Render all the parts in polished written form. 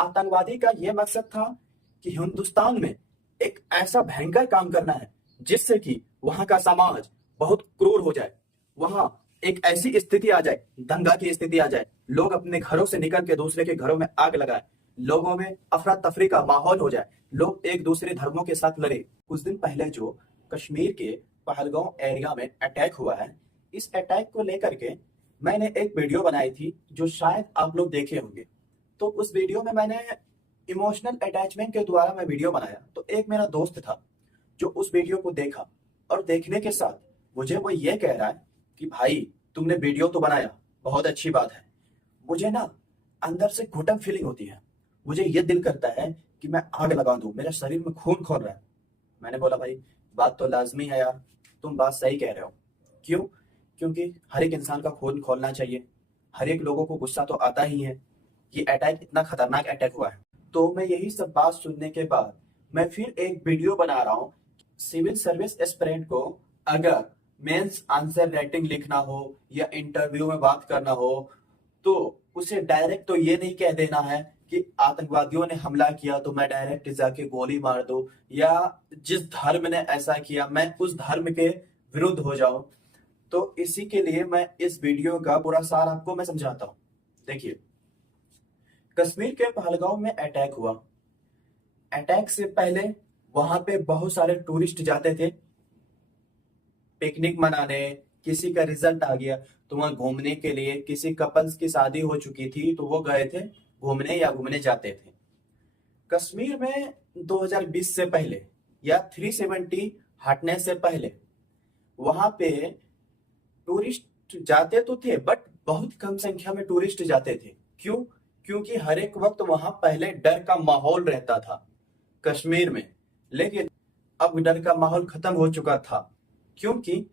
आतंकवादी का यह मकसद था कि हिंदुस्तान में एक ऐसा भयंकर काम करना है जिससे कि वहां का समाज बहुत क्रूर हो जाए, वहां एक ऐसी स्थिति आ जाए, दंगा की स्थिति आ जाए, लोग अपने घरों से निकल के दूसरे के घरों में आग लगाए, लोगों में अफरा तफरी का माहौल हो जाए, लोग एक दूसरे धर्मों के साथ लड़े। कुछ दिन पहले जो कश्मीर के पहलगांव एरिया में अटैक हुआ है, इस अटैक को लेकर के मैंने एक वीडियो बनाई थी जो शायद आप लोग देखे होंगे। तो उस वीडियो में मैंने इमोशनल अटैचमेंट के द्वारा मैं वीडियो बनाया। तो एक मेरा दोस्त था जो उस वीडियो को देखा और देखने के साथ मुझे वो ये कह रहा है कि भाई तुमने वीडियो तो बनाया, बहुत अच्छी बात है, मुझे ना अंदर से घुटन फीलिंग होती है, मुझे ये दिल करता है कि मैं आग लगा दूं, मेरे शरीर में खून खौल रहा है। मैंने बोला भाई बात तो लाजमी है यार, तुम बात सही कह रहे हो। क्यों? क्योंकि हर एक इंसान का खून खोलना चाहिए, हर एक लोगों को गुस्सा तो आता ही है कि अटैक इतना खतरनाक अटैक हुआ है। तो मैं यही सब बात सुनने के बाद मैं फिर एक वीडियो बना रहा हूँ। सिविल सर्विस एस्पिरेंट को अगर मेंस आंसर राइटिंग लिखना हो या इंटरव्यू में बात करना हो तो उसे डायरेक्ट तो ये नहीं कह देना है कि आतंकवादियों ने हमला किया तो मैं डायरेक्ट जाके गोली मार दूं, या जिस धर्म ने ऐसा किया मैं उस धर्म के विरुद्ध हो जाऊं। तो इसी के लिए मैं इस वीडियो का पूरा सार आपको मैं समझाता हूं। देखिए, कश्मीर के पहलगांव में अटैक हुआ। अटैक से पहले वहां पे बहुत सारे टूरिस्ट जाते थे पिकनिक मनाने, किसी का रिजल्ट आ गया तो वहां घूमने के लिए, किसी कपल्स की शादी हो चुकी थी तो वो गए थे घूमने या घूमने जाते थे। कश्मीर में 2020 से पहले या 370 हटने से पहले वहां पे टूरिस्ट जाते तो थे बट बहुत कम संख्या में टूरिस्ट जाते थे। क्यों? क्योंकि हर एक वक्त वहां पहले डर का माहौल रहता था कश्मीर में, लेकिन अब डर का माहौल खत्म हो चुका था। क्योंकि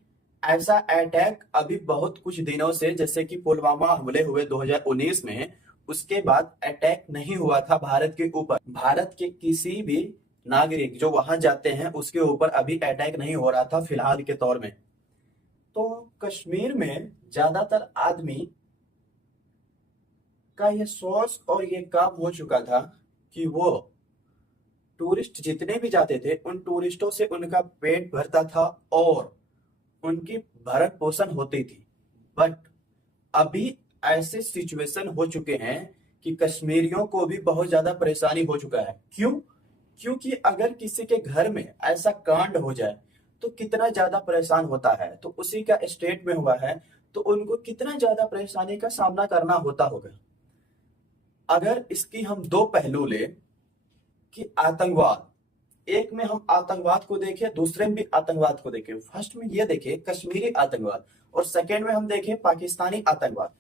ऐसा अटैक अभी बहुत कुछ दिनों से, जैसे कि पुलवामा हमले हुए 2019 में, उसके बाद अटैक नहीं हुआ था भारत के ऊपर। भारत के किसी भी नागरिक जो वहां जाते हैं उसके ऊपर अभी अटैक नहीं हो रहा था फिलहाल के तौर में। तो कश्मीर में ज्यादातर आदमी का ये सोच और ये काम हो चुका था कि वो टूरिस्ट जितने भी जाते थे उन टूरिस्टों से उनका पेट भरता था और उनकी भरण पोषण होती थी। बट अभी ऐसे सिचुएशन हो चुके हैं कि कश्मीरियों को भी बहुत ज्यादा परेशानी हो चुका है। क्यों? क्योंकि अगर किसी के घर में ऐसा कांड हो जाए तो कितना ज्यादा परेशान होता है, तो उसी का स्टेट में हुआ है तो उनको कितना ज्यादा परेशानी का सामना करना होता होगा। अगर इसकी हम दो पहलू ले कि आतंकवाद, एक में हम आतंकवाद को देखें, दूसरे में भी आतंकवाद को देखें। फर्स्ट में ये देखें कश्मीरी आतंकवाद और सेकेंड में हम देखें पाकिस्तानी आतंकवाद।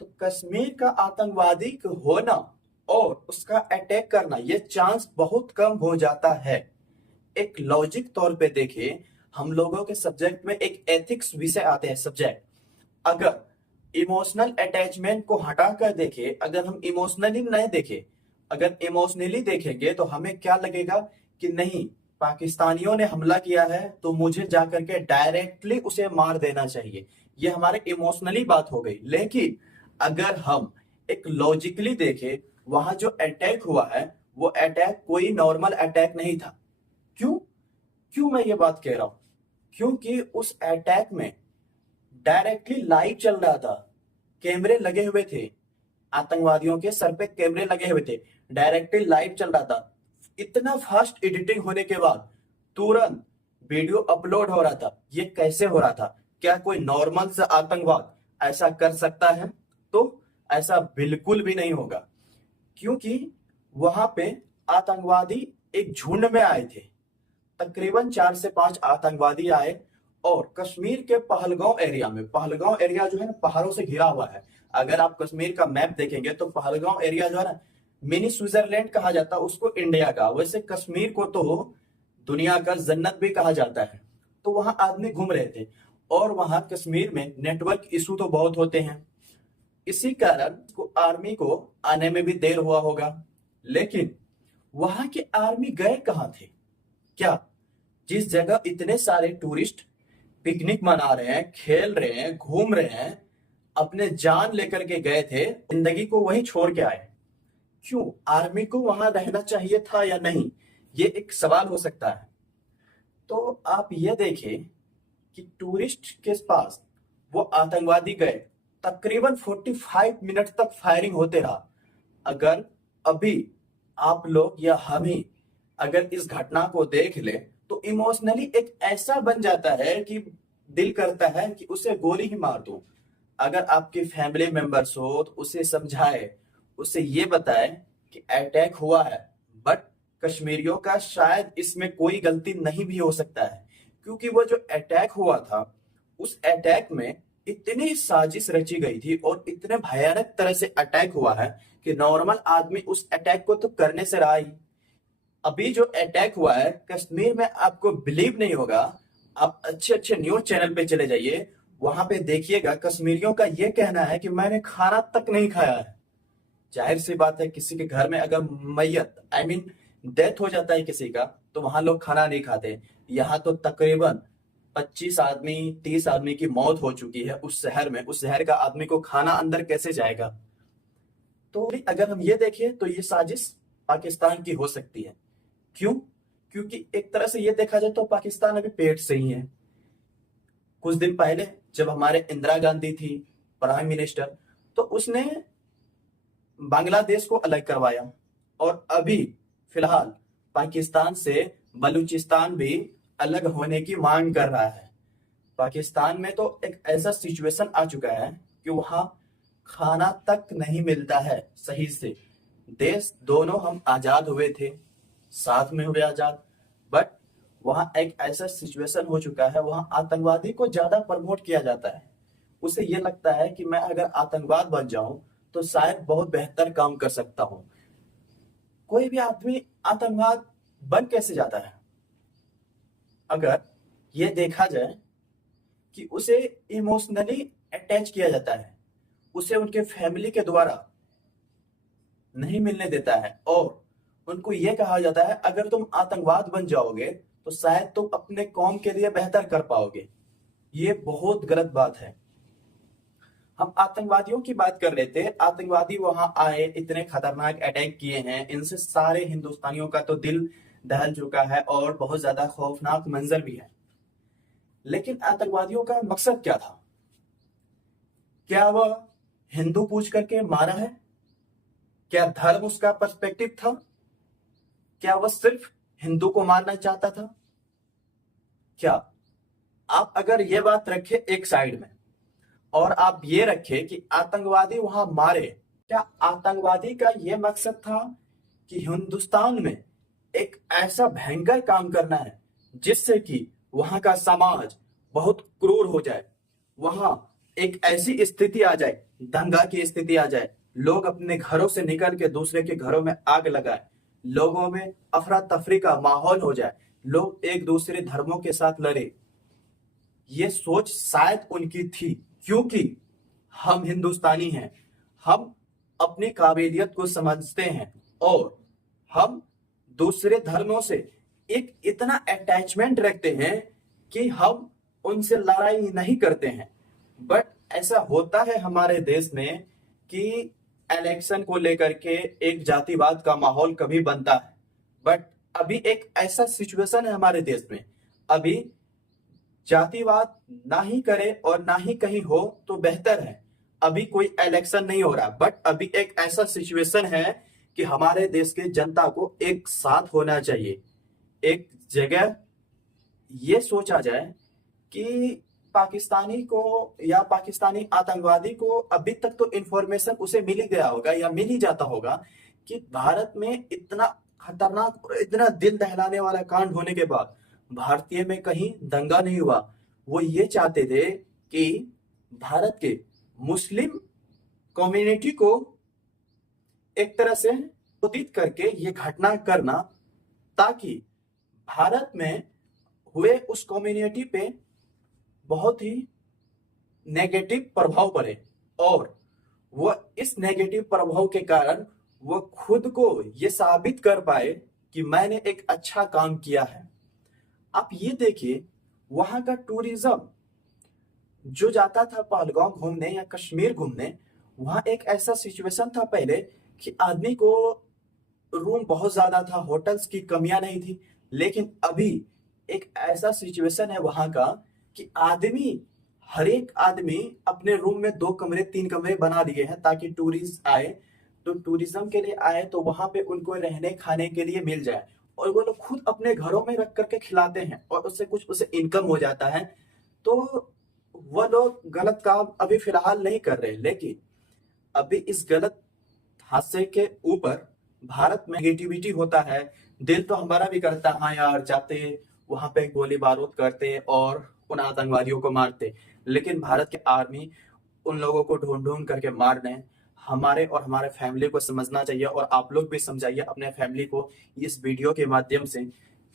तो कश्मीर का आतंकवादी होना और उसका अटैक करना ये चांस बहुत कम हो जाता है। एक लॉजिक तौर पे देखें, हम लोगों के सब्जेक्ट में एक एथिक्स विषय आते हैं सब्जेक्ट। अगर इमोशनल अटैचमेंट को हटा कर देखें, अगर हम इमोशनली नहीं देखें, अगर इमोशनली देखेंगे तो हमें क्या लगेगा कि नहीं, पाकिस्तानियों ने हमला किया है तो मुझे जाकर के डायरेक्टली उसे मार देना चाहिए। ये हमारे इमोशनली बात हो गई। लेकिन अगर हम एक लॉजिकली देखें, वहां जो अटैक हुआ है वो अटैक कोई नॉर्मल अटैक नहीं था। क्यों? क्यों मैं ये बात कह रहा हूं? क्योंकि उस अटैक में डायरेक्टली लाइव चल रहा था, कैमरे लगे हुए थे, आतंकवादियों के सर पे कैमरे लगे हुए थे, डायरेक्टली लाइव चल रहा था। इतना फास्ट एडिटिंग होने के बाद तुरंत वीडियो अपलोड हो रहा था। ये कैसे हो रहा था? क्या कोई नॉर्मल सा आतंकवाद ऐसा कर सकता है? तो ऐसा बिल्कुल भी नहीं होगा। क्योंकि वहां पे आतंकवादी एक झुंड में आए थे, तकरीबन 4 से 5 आतंकवादी आए और कश्मीर के पहलगांव एरिया में, पहलगांव एरिया जो है ना पहाड़ों से घिरा हुआ है। अगर आप कश्मीर का मैप देखेंगे तो पहलगांव एरिया जो है ना मिनी स्विट्जरलैंड कहा जाता है उसको इंडिया का। वैसे कश्मीर को तो दुनिया का जन्नत भी कहा जाता है। तो वहां आदमी घूम रहे थे और वहां कश्मीर में नेटवर्क इशू तो बहुत होते हैं, इसी कारण आर्मी को आने में भी देर हुआ होगा। लेकिन वहां के आर्मी गए कहां थे? क्या जिस जगह इतने सारे टूरिस्ट पिकनिक मना रहे हैं, खेल रहे हैं, घूम रहे हैं, अपने जान लेकर के गए थे, जिंदगी को वहीं छोड़ के आए। क्यों आर्मी को वहां रहना चाहिए था या नहीं, ये एक सवाल हो सकता है। तो आप ये देखिए कि टूरिस्ट के पास वो आतंकवादी गए, तकरीबन 45 मिनट तक फायरिंग होते रहा। अगर अभी आप लोग या हम ही अगर इस घटना को देख ले तो इमोशनली एक ऐसा बन जाता है कि दिल करता है कि उसे गोली ही मार दूं। अगर आपके फैमिली मेंबर्स हो तो उसे समझाए, उसे ये बताए कि अटैक हुआ है, बट कश्मीरियों का शायद इसमें कोई गलती नहीं भी हो सकता है, क्योंकि वो जो अटैक हुआ था उस अटैक में इतनी साजिश रची गई थी और इतने भयानक तरह से अटैक हुआ है कि नॉर्मल आदमी उस अटैक को तो करने से रहा ही। अभी जो अटैक हुआ है कश्मीर में, आपको बिलीव नहीं होगा। आप अच्छे अच्छे न्यूज चैनल पे चले जाइए, वहां पे देखिएगा कश्मीरियों का ये कहना है कि मैंने खाना तक नहीं खाया है। जाहिर सी बात है, किसी के घर में अगर मैयत डेथ हो जाता है किसी का, तो वहां लोग खाना नहीं खाते। यहाँ तो तकरीबन 25 आदमी 30 आदमी की मौत हो चुकी है उस शहर में। उस शहर का आदमी को खाना अंदर कैसे जाएगा। तो अगर हम ये देखें तो ये साजिश पाकिस्तान की हो सकती है। क्यों? क्योंकि एक तरह से ये देखा जाए तो पाकिस्तान अभी पेट से ही है। कुछ दिन पहले जब हमारे इंदिरा गांधी थी प्राइम मिनिस्टर, तो उसने बांग्लादेश को अलग करवाया, और अभी फिलहाल पाकिस्तान से बलूचिस्तान भी अलग होने की मांग कर रहा है। पाकिस्तान में तो एक ऐसा सिचुएशन आ चुका है कि वहां खाना तक नहीं मिलता है सही से। देश दोनों हम आजाद हुए थे, साथ में हुए आजाद, बट वहां एक ऐसा सिचुएशन हो चुका है, वहां आतंकवादी को ज्यादा प्रमोट किया जाता है। उसे ये लगता है कि मैं अगर आतंकवाद बन जाऊं तो शायद बहुत बेहतर काम कर सकता हूं। कोई भी आदमी आतंकवाद बन कैसे जाता है? अगर ये देखा जाए कि उसे इमोशनली अटैच किया जाता है, उसे उनके फैमिली के द्वारा नहीं मिलने देता है, और उनको ये कहा जाता है अगर तुम आतंकवाद बन जाओगे तो शायद तुम अपने कौम के लिए बेहतर कर पाओगे। ये बहुत गलत बात है। हम आतंकवादियों की बात कर रहे थे, आतंकवादी वहां आए, इतने खतरनाक अटैक किए हैं, इनसे सारे हिंदुस्तानियों का तो दिल दहल चुका है और बहुत ज्यादा खौफनाक मंजर भी है। लेकिन आतंकवादियों का मकसद क्या था? क्या वह हिंदू पूछ करके मारा है? क्या धर्म उसका पर्सपेक्टिव था? क्या वह सिर्फ हिंदू को मारना चाहता था? क्या आप अगर ये बात रखे एक साइड में, और आप ये रखे कि आतंकवादी वहां मारे, क्या आतंकवादी का यह मकसद था कि हिंदुस्तान में एक ऐसा भयंकर काम करना है जिससे कि वहां का समाज बहुत क्रूर हो जाए, वहां एक ऐसी स्थिति आ जाए, दंगा की स्थिति आ जाए, लोग अपने घरों से निकल के दूसरे के घरों में आग लगाए, लोगों में अफरा तफरी का माहौल हो जाए, लोग एक दूसरे धर्मों के साथ लड़े। ये सोच शायद उनकी थी, क्योंकि हम हिंदुस्तानी हैं, हम अपनी काबिलियत को समझते हैं, और हम दूसरे धर्मों से एक इतना अटैचमेंट रखते हैं कि हम उनसे लड़ाई नहीं करते हैं। बट ऐसा होता है हमारे देश में कि इलेक्शन को लेकर के एक जातिवाद का माहौल कभी बनता है, बट अभी एक ऐसा सिचुएशन है हमारे देश में, अभी जातिवाद ना ही करे और ना ही कहीं हो तो बेहतर है। अभी कोई इलेक्शन नहीं हो रहा, बट अभी एक ऐसा सिचुएशन है कि हमारे देश के जनता को एक साथ होना चाहिए। एक जगह ये सोचा जाए कि पाकिस्तानी को या पाकिस्तानी आतंकवादी को अभी तक तो इंफॉर्मेशन उसे मिल ही गया होगा या मिल ही जाता होगा कि भारत में इतना खतरनाक और इतना दिल दहलाने वाला कांड होने के बाद भारतीय में कहीं दंगा नहीं हुआ। वो ये चाहते थे कि भारत के मुस्लिम कम्युनिटी को एक तरह से उदित करके ये घटना करना, ताकि भारत में हुए उस कम्युनिटी पे बहुत ही नेगेटिव प्रभाव पड़े, और वह इस नेगेटिव प्रभाव के कारण वह खुद को ये साबित कर पाए कि मैंने एक अच्छा काम किया है। आप ये देखिए, वहां का टूरिज्म जो जाता था पहलगाम घूमने या कश्मीर घूमने, वहां एक ऐसा सिचुएशन था पहले कि आदमी को रूम बहुत ज्यादा था, होटल्स की कमियां नहीं थी। लेकिन अभी एक ऐसा सिचुएशन है वहां का कि हर एक आदमी अपने रूम में 2 कमरे 3 कमरे बना लिए हैं, ताकि टूरिस्ट आए तो टूरिज्म के लिए आए तो वहां पे उनको रहने खाने के लिए मिल जाए। और वो लोग खुद अपने घरों में रख करके खिलाते हैं और उससे कुछ उसे इनकम हो जाता है। तो वह लोग गलत काम अभी फिलहाल नहीं कर रहे, लेकिन अभी इस गलत हादसे के ऊपर भारत में नेगेटिविटी होता है। दिल तो हमारा भी करता है, हाँ यार जाते वहां पे गोली बारूद करते और उन आतंकवादियों को मारते। लेकिन भारत की आर्मी उन लोगों को ढूंढ ढूंढ करके मार रहे हैं। हमारे और हमारे फैमिली को समझना चाहिए, और आप लोग भी समझाइए अपने फैमिली को इस वीडियो के माध्यम से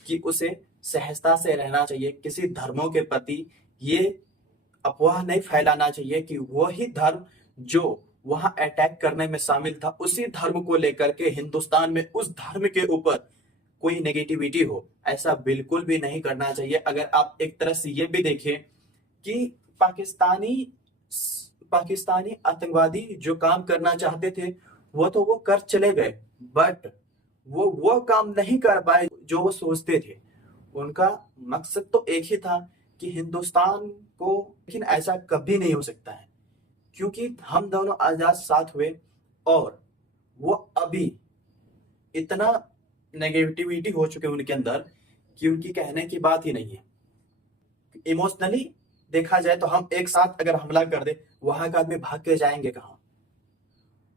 कि उसे सहजता से रहना चाहिए। किसी धर्मों के प्रति ये अफवाह नहीं फैलाना चाहिए कि वही धर्म जो वहां अटैक करने में शामिल था, उसी धर्म को लेकर के हिंदुस्तान में उस धर्म के ऊपर कोई नेगेटिविटी हो। ऐसा बिल्कुल भी नहीं करना चाहिए। अगर आप एक तरह से ये भी देखें कि पाकिस्तानी पाकिस्तानी आतंकवादी जो काम करना चाहते थे वो कर चले गए, बट वो काम नहीं कर पाए जो वो सोचते थे। उनका मकसद तो एक ही था कि हिंदुस्तान को, लेकिन ऐसा कभी नहीं हो सकता है क्योंकि हम दोनों आजाद साथ हुए। और वो अभी इतना नेगेटिविटी हो चुके उनके अंदर कि उनकी कहने की बात ही नहीं है। इमोशनली देखा जाए तो हम एक साथ अगर हमला कर दे, वहां का आदमी भाग के जाएंगे कहाँ?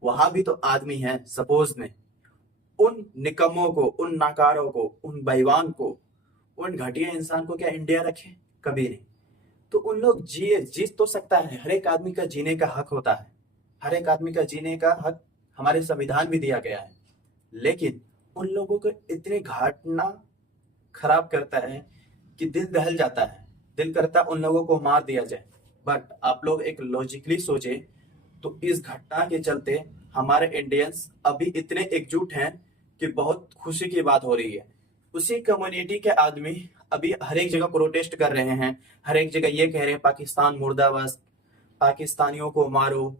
वहां भी तो आदमी है। सपोज ने उन निकम्मों को, उन नाकारों को, उन बेईमान को, उन घटिया इंसान को क्या इंडिया रखे? कभी नहीं। तो उन लोग जी तो सकता है, हर एक आदमी का जीने का हक होता है, हर एक आदमी का जीने का हक हमारे संविधान में दिया गया है। लेकिन उन लोगों को इतनी घटना खराब करता है कि दिल दहल जाता है, दिल करता है उन लोगों को मार दिया जाए। बट आप लोग एक लॉजिकली सोचे तो इस घटना के चलते हमारे इंडियंस अभी इतने एकजुट हैं कि बहुत खुशी की बात हो रही है। उसी कम्युनिटी के आदमी अभी हर एक जगह प्रोटेस्ट कर रहे हैं, हर एक जगह ये कह रहे हैं पाकिस्तान मुर्दाबाद, पाकिस्तानियों को मारो।